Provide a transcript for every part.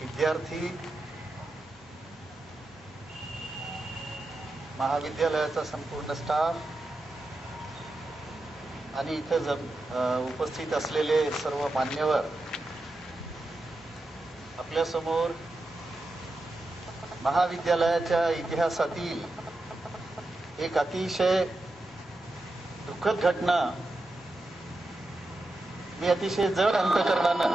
विद्यार्थी, महाविद्यालयाचा संपूर्ण स्टाफ आणि इथे उपस्थित असलेले सर्व मान्यवर, आपल्यासमोर महाविद्यालयाच्या इतिहासातील एक अतिशय दुःखद घटना मी अतिशय जड अंतःकरणानं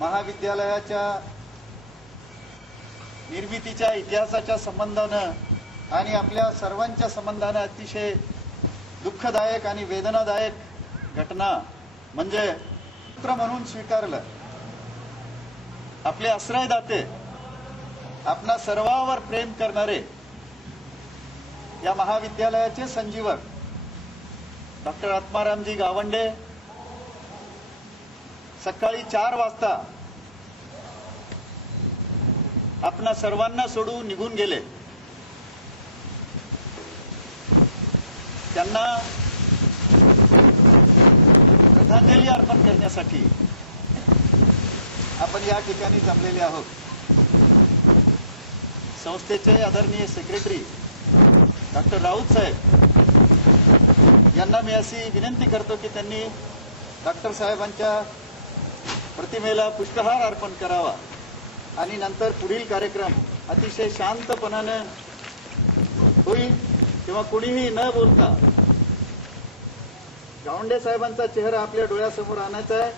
महाविद्यालयाच्या निर्मितीच्या इतिहासाच्या संबंधानं आणि आपल्या सर्वांच्या संबंधानं अतिशय दुःखदायक आणि वेदनादायक घटना म्हणजे मित्र म्हणून स्वीकारलं. आपले आश्रयदाते, आपणा सर्वांवर प्रेम करणारे या महाविद्यालयाचे संजीवक डॉक्टर आत्मारामजी गावंडे सकाळी 4 वाजता आपणा सर्वांना सोडून निघून गेले. त्यांना श्रद्धांजली अर्पण करण्यासाठी आपण या ठिकाणी जमलेले आहोत. संस्थेचे आदरणीय सेक्रेटरी डॉक्टर राऊत साहेब यांना मी अशी विनंती करतो की त्यांनी डॉक्टर साहेबांच्या प्रतिमेला पुष्पहार अर्पण करावा आणि नंतर पुढील कार्यक्रम अतिशय शांतपणाने होईल किंवा कुणीही न बोलता गावंडे साहेबांचा चेहरा आपल्या डोळ्यासमोर आणायचा आहे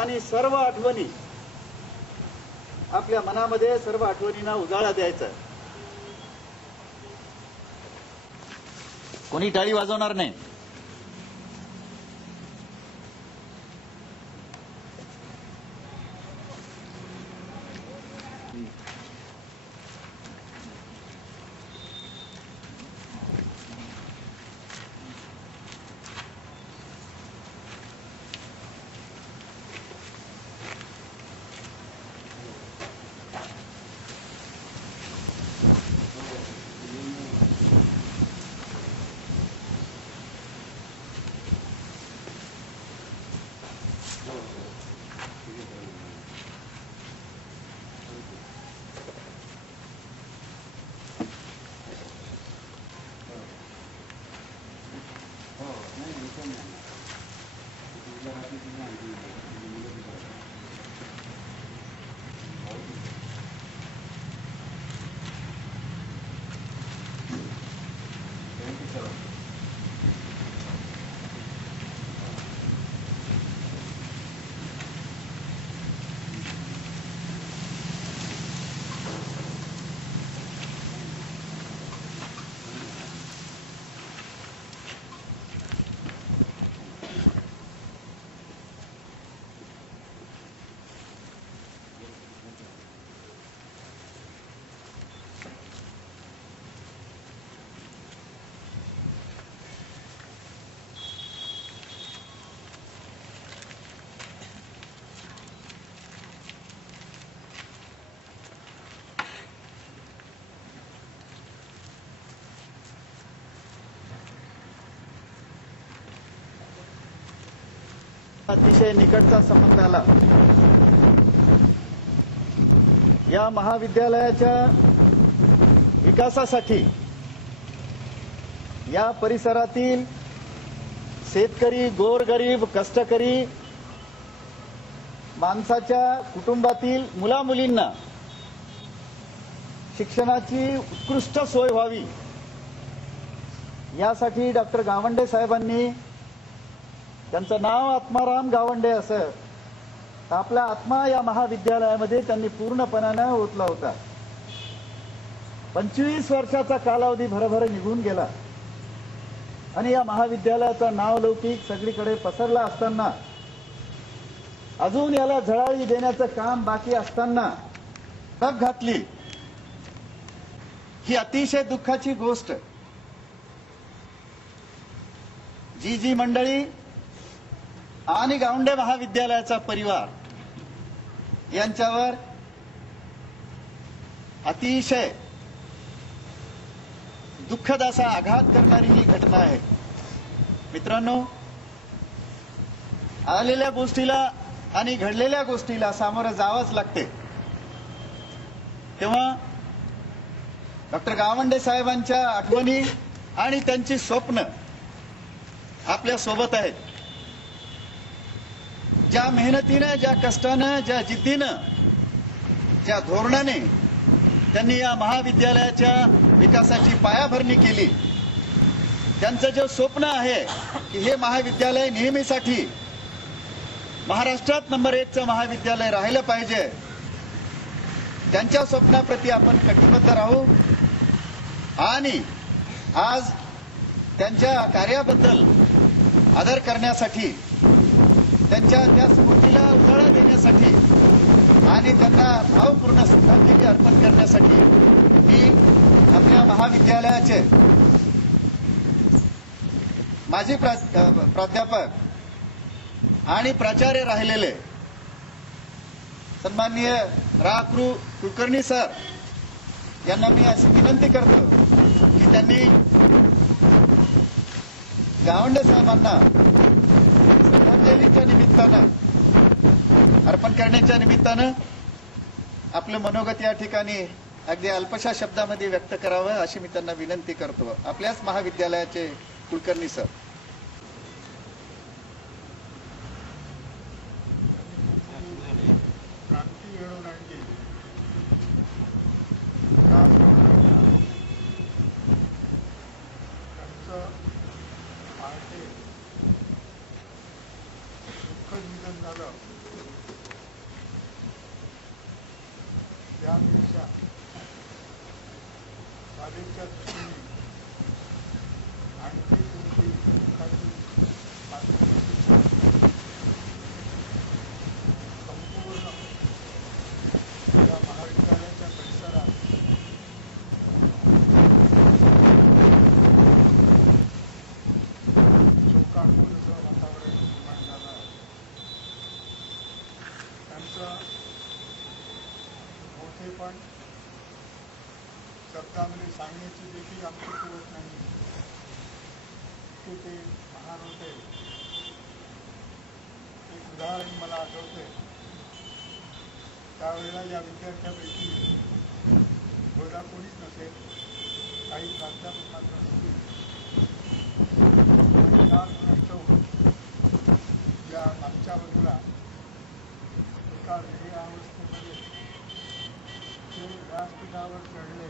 आणि सर्व आठवणी आपल्या मनामध्ये सर्व आठवणींना उजाळा द्यायचा आहे. कोणी टाळी वाजवणार नाही. अतिशय निकटचा संबंध आला. या महाविद्यालयाच्या विकासासाठी या परिसरातील शेतकरी, गोरगरीब, कष्टकरी माणसाच्या कुटुंबातील मुलामुलींना शिक्षणाची उत्कृष्ट सोय व्हावी यासाठी डॉक्टर गावंडे साहेबांनी, त्यांचं नाव आत्माराम गावंडे असं, आपला आत्मा या महाविद्यालयामध्ये त्यांनी पूर्णपणाने ओतला होता. 25 वर्षाचा कालावधी भरभर निघून गेला आणि या महाविद्यालयाचा नावलौकिक सगळीकडे पसरला असताना, अजून याला झळाळी देण्याचं काम बाकी असताना तग घातली ही अतिशय दुःखाची गोष्ट. जी मंडळी आणि गावंडे महाविद्यालयाचा परिवार यांच्यावर अतिशय दुःखद असा आघात करणारी ही घटना आहे. मित्रांनो, आलेल्या गोष्टीला आणि घडलेल्या गोष्टीला सामोरं जावंच लागते। तेव्हा डॉक्टर गावंडे साहेबांच्या आठवणी आणि त्यांची स्वप्न आपल्या सोबत आहेत। ज्या मेहनतीनं, ज्या कष्टानं, ज्या जिद्दीनं, ज्या धोरणाने त्यांनी या महाविद्यालयाच्या विकासाची पायाभरणी केली, त्यांचं जे स्वप्न आहे की हे महाविद्यालय नेहमीसाठी महाराष्ट्रात नंबर 1चं महाविद्यालय राहिलं पाहिजे, त्यांच्या स्वप्नाप्रती आपण कटिबद्ध राहू आणि आज त्यांच्या कार्याबद्दल आदर करण्यासाठी, त्यांच्या त्या स्फूर्तीला उजाळा देण्यासाठी आणि त्यांना भावपूर्ण श्रद्धांजली अर्पण करण्यासाठी मी आपल्या महाविद्यालयाचे माजी प्राध्यापक आणि प्राचार्य राहिलेले सन्माननीय रा.कृ. कुलकर्णी सर यांना मी अशी विनंती करतो की त्यांनी गावंडे साहेबांना श्रद्धांजलीच्या निमित्तानं, अर्पण करण्याच्या निमित्तानं आपलं मनोगत या ठिकाणी अगदी अल्पशा शब्दामध्ये व्यक्त करावं अशी मी त्यांना विनंती करतो। आपल्याच महाविद्यालयाचे कुलकर्णी सर। शब्दांमध्ये सांगण्याची देखील आमची पूरत नाही की ते महान होते। एक उदाहरण मला आठवतंय, त्यावेळेला या विद्यार्थ्यांपैकी बोला कोणीच नसेल, काही प्राध्यापक नसेल, या मागच्या वर्गाला एका वेगळ्या अवस्थेमध्ये ते व्यासपीठावर चढले,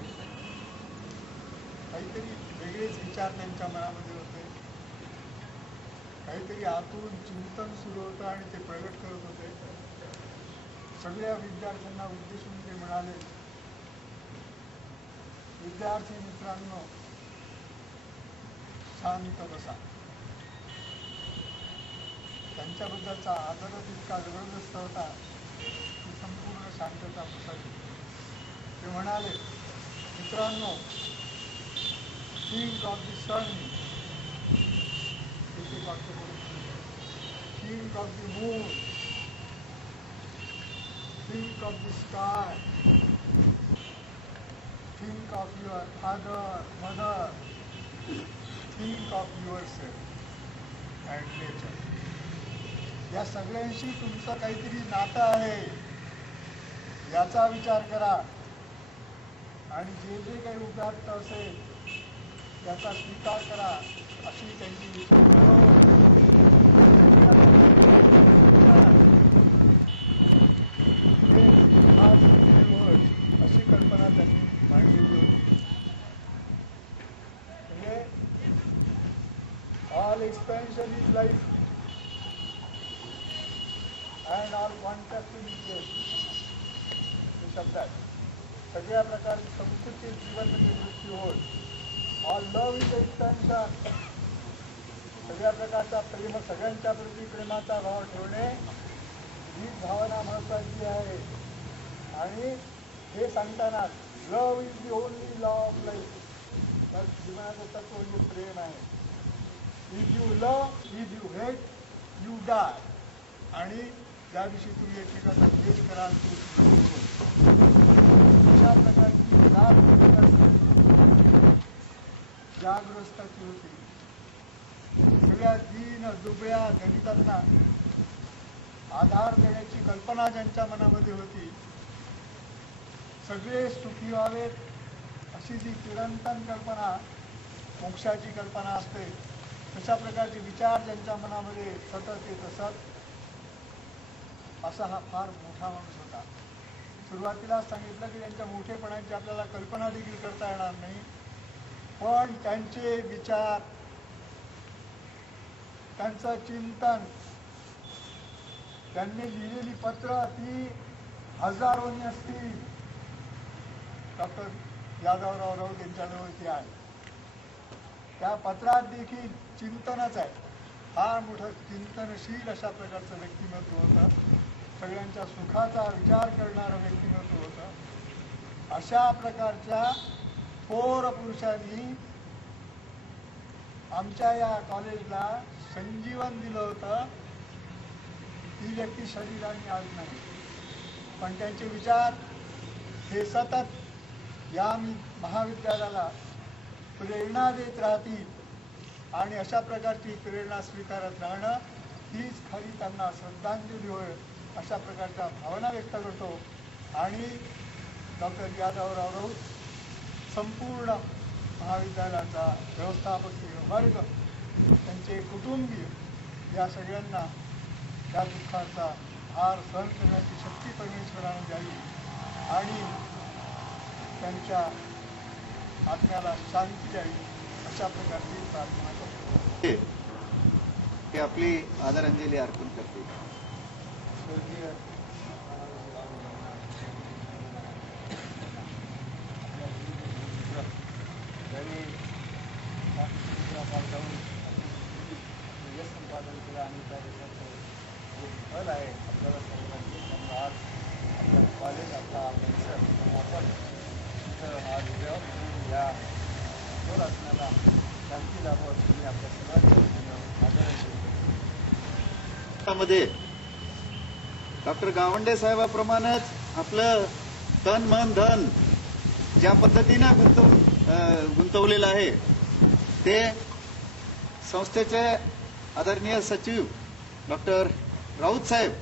काहीतरी वेगळेच विचार त्यांच्या मनामध्ये होते, काहीतरी आतून चिंतन सुरू होतं आणि ते प्रगट करत होते। सगळ्या विद्यार्थ्यांना उद्देशून ते म्हणाले, विद्यार्थी मित्रांनो, शांत बसा। त्यांच्याबद्दलचा आदरच इतका जबरदस्त होता की संपूर्ण शांतता बसली। ते म्हणाले, मित्रांनो, think of the sun, think of the moon, think of the sky, think of your father, mother, think of yourself and nature. या सगळ्यांशी तुमचं काहीतरी नातं आहे याचा विचार करा आणि जे जे काही उदात्त असेल त्याचा स्वीकार करा अशी त्यांची अशी कल्पना all expansion is life and all contact is शब्द आहे। सगळ्या प्रकारचे संकुचित जीवन म्हणजे मृत्यू होय। ऑल लव्ह इज एक्सपेन्शन, सगळ्या प्रकारचा प्रेम, सगळ्यांच्या प्रती प्रेमाचा भाव ठेवणे हीच भावना महत्त्वाची आहे। आणि हे सांगताना love is the only law of life, तर जीवनाचं तत्व म्हणजे प्रेम आहे। If you love, if you hate, you die. आणि त्याविषयी तुम्ही एकेकाचा प्रेम कराल, जागृत होती। सगळ्या दीन दुबळ्या गणितांना सगळे सुखी व्हावेत अशी जी चिरंतन कल्पना, मोक्षाची कल्पना असते, तशा प्रकारचे विचार ज्यांच्या मनामध्ये सतत येत असत, असा हा फार मोठा माणूस होता. सुरुवातीला सांगितलं की त्यांच्या मोठेपणाची आपल्याला कल्पना देखील करता येणार नाही, पण त्यांचे विचार, त्यांचं चिंतन, त्यांनी लिहिलेली पत्र ती हजारोनी असतील. डॉक्टर यादवराव राऊत यांच्याजवळ ती आहे. त्या पत्रात देखील चिंतनच आहे. फार मोठं चिंतनशील अशा प्रकारचं व्यक्तिमत्व होतं. सगळ्यांच्या सुखाचा विचार करणारं व्यक्तिमत्व होतं. अशा प्रकारच्या थोर पुरुषांनी आमच्या या कॉलेजला संजीवन दिलं होतं. ती व्यक्ती शरीराने आज नाही, पण त्यांचे विचार हे सतत या महाविद्यालयाला प्रेरणा देत राहतील आणि अशा प्रकारची प्रेरणा स्वीकारत राहणं हीच खरी त्यांना श्रद्धांजली होय, अशा प्रकारच्या भावना व्यक्त करतो. आणि डॉक्टर यादवराव राऊत, संपूर्ण महाविद्यालयाचा व्यवस्थापकीय वर्ग, त्यांचे कुटुंबीय या सगळ्यांना त्या दुःखाचा भार सहन करण्याची शक्ती परमेश्वराने द्यावी आणि त्यांच्या आत्म्याला शांती द्यावी, अशा प्रकारची प्रार्थना करतो. हे आपली आदरांजली अर्पण करते. स्वर्गीय फल आहे आपल्याला सर्वांचे आज कॉलेज आपला परिसर आपण इथं आज घेऊन या फल असण्याला शांती लाभो अशी मी आपल्या मध्ये डॉक्टर गावंडे साहेबाप्रमाणेच आपलं तन मन धन ज्या पद्धतीनं गुंतवलेलं आहे, ते संस्थेचे आदरणीय सचिव डॉक्टर राऊत साहेब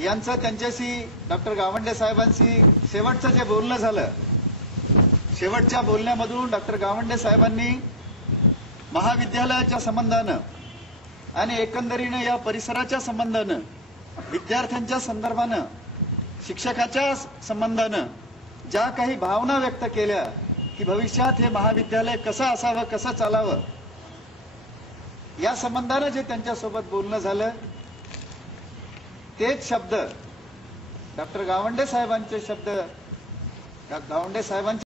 यांचं त्यांच्याशी, डॉक्टर गावंडे साहेबांशी शेवटचं जे बोलणं झालं, शेवटच्या बोलण्यामधून डॉक्टर गावंडे साहेबांनी महाविद्यालयाच्या संबंधानं आणि एकंदरीनं या परिसराच्या संबंधानं, विद्यार्थ्यांच्या संदर्भानं, शिक्षकाच्या संबंधानं ज्या काही भावना व्यक्त केल्या की भविष्यात हे महाविद्यालय कसं असावं, कसं चालावं, या संबंधानं जे त्यांच्यासोबत बोलणं झालं, तेच शब्द डॉक्टर गावंडे साहेबांचे शब्द, गावंडे साहेबांचे